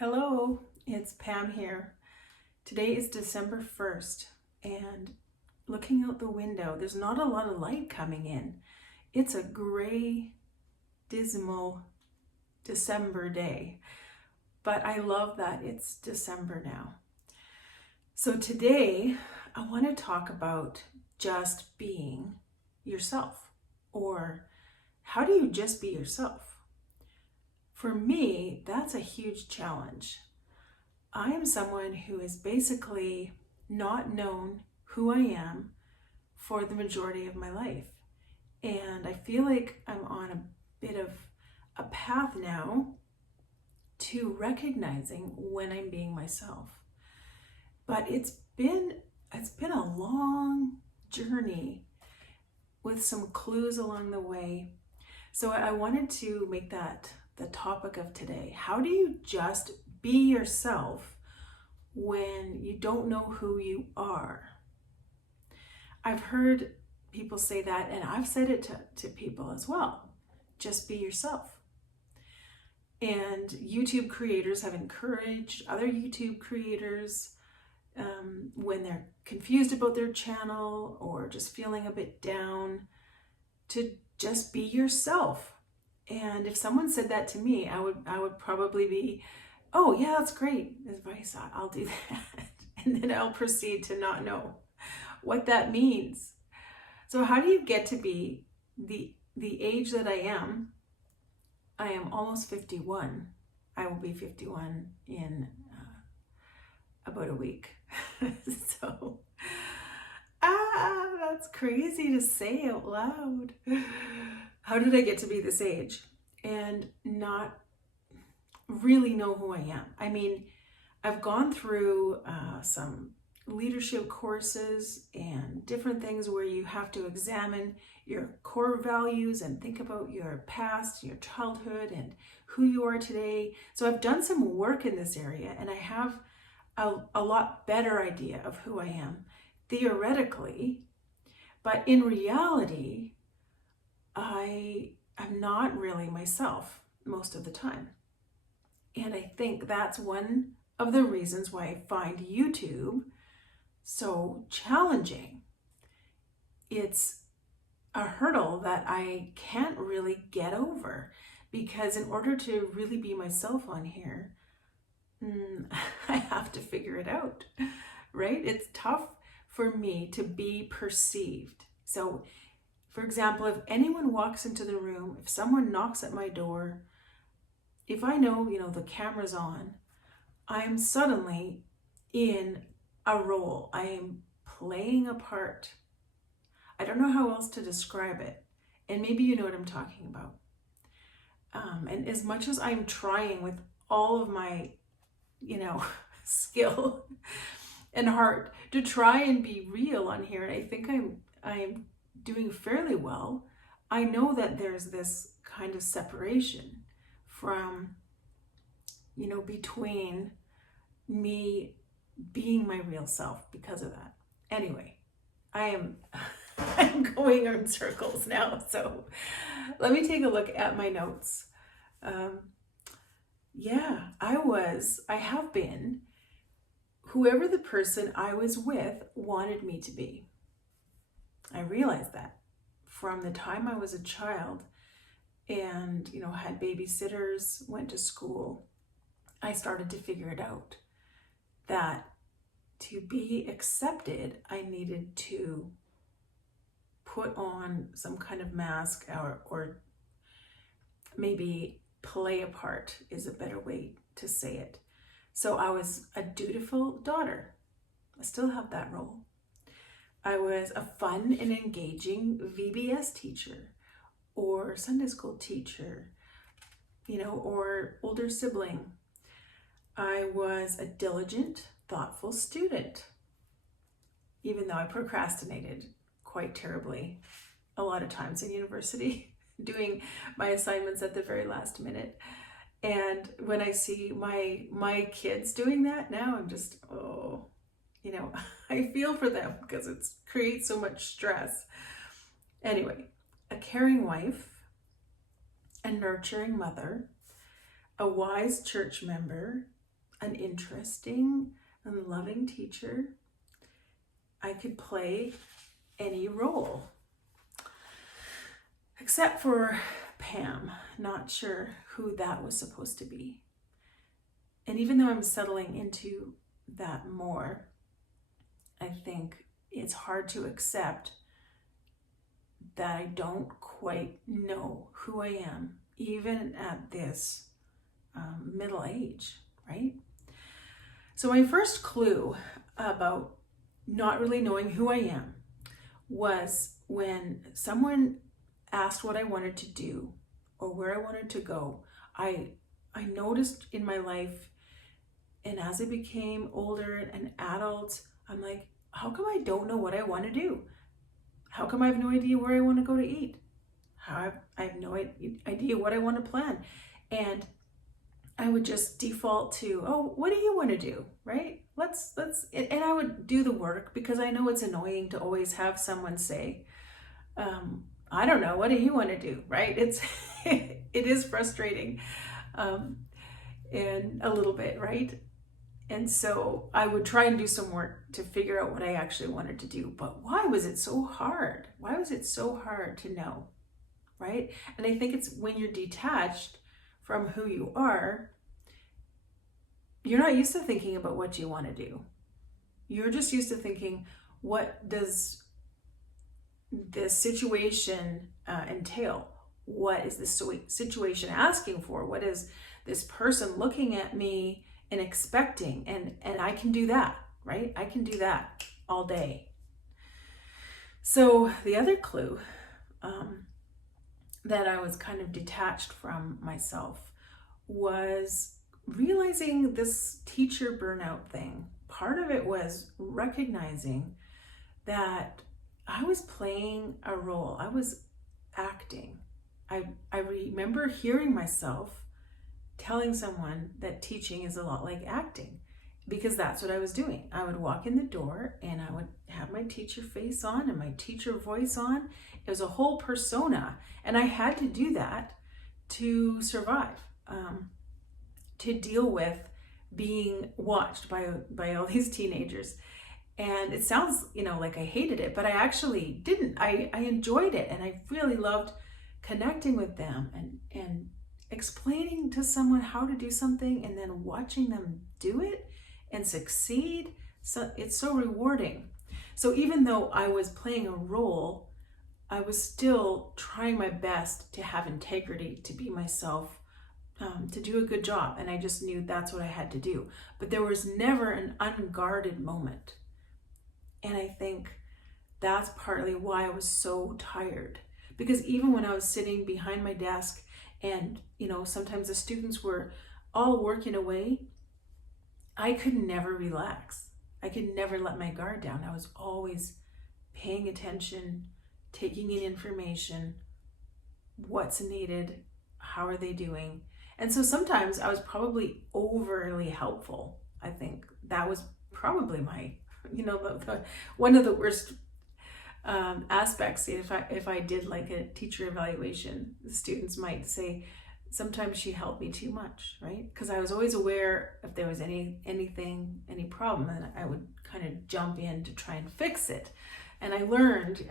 Hello, it's Pam here. Today is December 1st, and looking out the window, there's not a lot of light coming in. It's a gray, dismal December day, but I love that it's December now. So today, I want to talk about just being yourself, or how do you just be yourself? For me, that's a huge challenge. I am someone who has basically not known who I am for the majority of my life. And I feel like I'm on a bit of a path now to recognizing when I'm being myself. But it's been a long journey with some clues along the way. So I wanted to make that the topic of today. How do you just be yourself when you don't know who you are? I've heard people say that, and I've said it to people as well. Just be yourself. And YouTube creators have encouraged other YouTube creators when they're confused about their channel or just feeling a bit down to just be yourself. And if someone said that to me, I would probably be, oh yeah, that's great advice. I'll do that. And then I'll proceed to not know what that means. So how do you get to be the age that I am? I am almost 51. I will be 51 in about a week. So, that's crazy to say out loud. How did I get to be this age and not really know who I am? I mean, I've gone through some leadership courses and different things where you have to examine your core values and think about your past, your childhood, and who you are today. So I've done some work in this area, and I have a lot better idea of who I am theoretically, but in reality, I am not really myself most of the time. And I think that's one of the reasons why I find YouTube so challenging. It's a hurdle that I can't really get over, because in order to really be myself on here, I have to figure it out, right? It's tough for me to be perceived. So, for example, if anyone walks into the room, if someone knocks at my door, if I know, the camera's on, I am suddenly in a role. I am playing a part. I don't know how else to describe it. And maybe you know what I'm talking about. And as much as I'm trying with all of my, skill and heart to try and be real on here, and I think I'm doing fairly well, I know that there's this kind of separation from, between me being my real self because of that. Anyway, I'm going in circles now. So let me take a look at my notes. I have been whoever the person I was with wanted me to be. I realized that from the time I was a child and, had babysitters, went to school, I started to figure it out that to be accepted, I needed to put on some kind of mask or maybe play a part is a better way to say it. So I was a dutiful daughter. I still have that role. I was a fun and engaging VBS teacher or Sunday school teacher, or older sibling. I was a diligent, thoughtful student, even though I procrastinated quite terribly a lot of times in university, doing my assignments at the very last minute. And when I see my kids doing that now, I'm just, I feel for them because it creates so much stress. Anyway, a caring wife, a nurturing mother, a wise church member, an interesting and loving teacher. I could play any role. Except for Pam, not sure who that was supposed to be. And even though I'm settling into that more, I think it's hard to accept that I don't quite know who I am, even at this middle age, right? So my first clue about not really knowing who I am was when someone asked what I wanted to do or where I wanted to go. I noticed in my life, and as I became older and an adult, I'm like, how come I don't know what I want to do? How come I have no idea where I want to go to eat? I have no idea what I want to plan. And I would just default to, oh, what do you want to do, right? And I would do the work, because I know it's annoying to always have someone say, I don't know, what do you want to do, right? It is frustrating, and a little bit, right? And so I would try and do some work to figure out what I actually wanted to do. But why was it so hard? Why was it so hard to know, right? And I think it's when you're detached from who you are, you're not used to thinking about what you want to do. You're just used to thinking, what does this situation entail? What is this situation asking for? What is this person looking at me and expecting? And I can do that, right? I can do that all day. So the other clue that I was kind of detached from myself was realizing this teacher burnout thing. Part of it was recognizing that I was playing a role. I was acting. I remember hearing myself telling someone that teaching is a lot like acting, because that's what I was doing. I would walk in the door and I would have my teacher face on and my teacher voice on. It was a whole persona, and I had to do that to survive, to deal with being watched by all these teenagers. And it sounds, like I hated it, but I actually didn't. I enjoyed it, and I really loved connecting with them and explaining to someone how to do something and then watching them do it and succeed. So it's so rewarding. So even though I was playing a role, I was still trying my best to have integrity, to be myself, to do a good job. And I just knew that's what I had to do. But there was never an unguarded moment. And I think that's partly why I was so tired. Because even when I was sitting behind my desk and, sometimes the students were all working away, I could never relax. I could never let my guard down. I was always paying attention, taking in information, what's needed, how are they doing. And so sometimes I was probably overly helpful. I think that was probably my, one of the worst aspects. If I did like a teacher evaluation, the students might say, sometimes she helped me too much, right? Because I was always aware if there was any problem, and I would kind of jump in to try and fix it. And I learned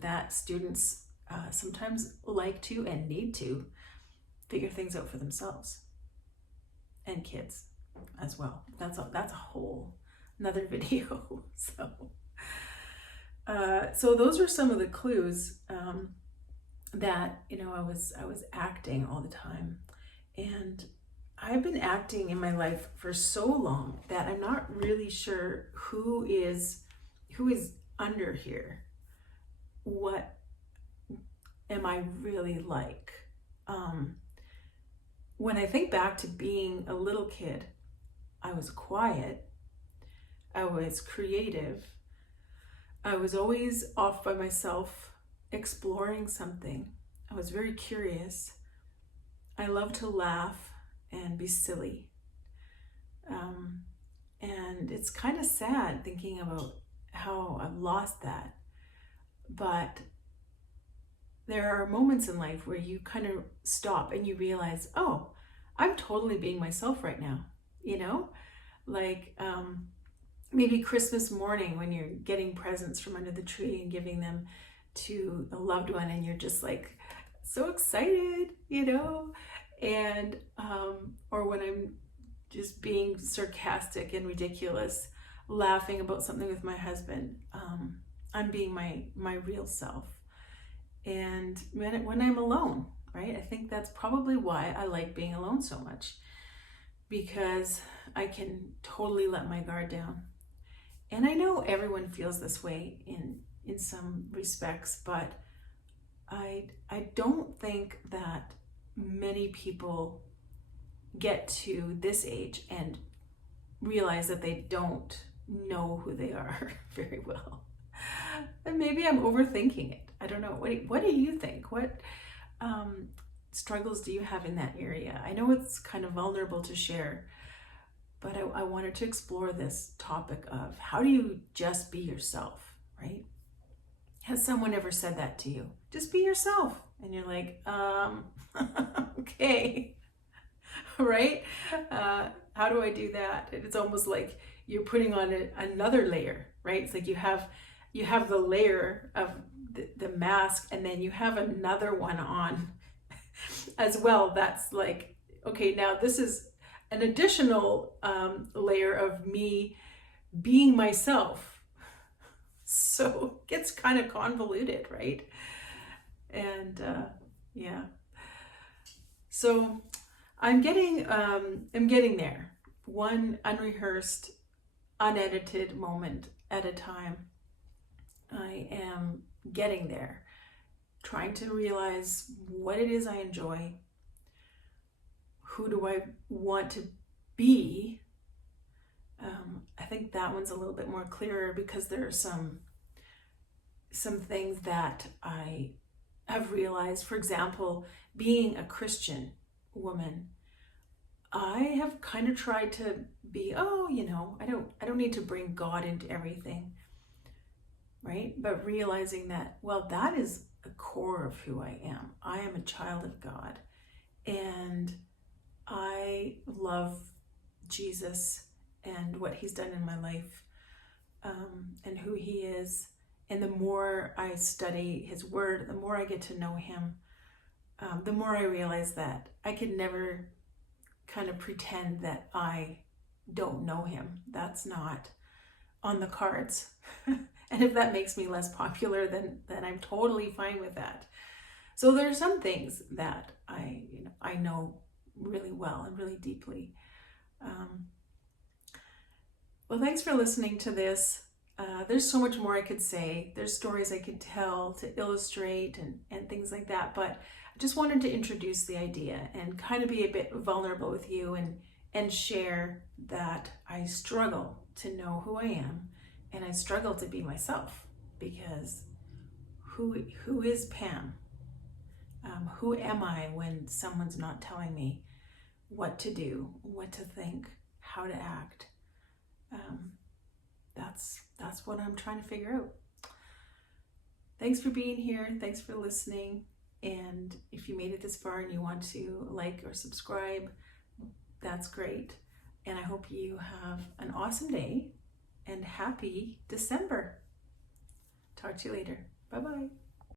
that students sometimes like to and need to figure things out for themselves, and kids as well. That's a whole another video. So those were some of the clues that I was acting all the time. And I've been acting in my life for so long that I'm not really sure who is under here. What am I really like? When I think back to being a little kid, I was quiet, I was creative, I was always off by myself exploring something. I was very curious. I loved to laugh and be silly. And it's kind of sad thinking about how I've lost that. But there are moments in life where you kind of stop and you realize, oh, I'm totally being myself right now. you know, like maybe Christmas morning when you're getting presents from under the tree and giving them to a loved one, and you're just like so excited, you know, and or when I'm just being sarcastic and ridiculous, laughing about something with my husband, I'm being my real self. And when I'm alone, right, I think that's probably why I like being alone so much, because I can totally let my guard down. And I know everyone feels this way in some respects, but I don't think that many people get to this age and realize that they don't know who they are very well. And maybe I'm overthinking it. I don't know. What do you think? What struggles do you have in that area? I know it's kind of vulnerable to share, but I wanted to explore this topic of how do you just be yourself, right? Has someone ever said that to you? Just be yourself. And you're like, okay, right? How do I do that? And it's almost like you're putting on another layer, right? It's like you have the layer of the mask, and then you have another one on as well. That's like, okay, now this is an additional layer of me being myself. So it gets kind of convoluted, right? And yeah. So I'm getting there, one unrehearsed, unedited moment at a time. I am getting there, trying to realize what it is I enjoy, who do I want to be. I think that one's a little bit more clearer, because there are some things that I have realized. For example, being a Christian woman, I have kind of tried to be, I don't need to bring God into everything, right? But realizing that, well, that is the core of who I am. I am a child of God, and I love Jesus and what he's done in my life, and who he is. And the more I study his word, the more I get to know him, the more I realize that I could never kind of pretend that I don't know him. That's not on the cards. And if that makes me less popular, then I'm totally fine with that. So there are some things that I know really well and really deeply. Well, thanks for listening to this. There's so much more I could say. There's stories I could tell to illustrate and things like that. But I just wanted to introduce the idea and kind of be a bit vulnerable with you and share that I struggle to know who I am, and I struggle to be myself, because who is Pam? Who am I when someone's not telling me what to do, what to think, how to act? That's what I'm trying to figure out. Thanks for being here. Thanks for listening. And if you made it this far and you want to like or subscribe, that's great. And I hope you have an awesome day and happy December. Talk to you later. Bye-bye.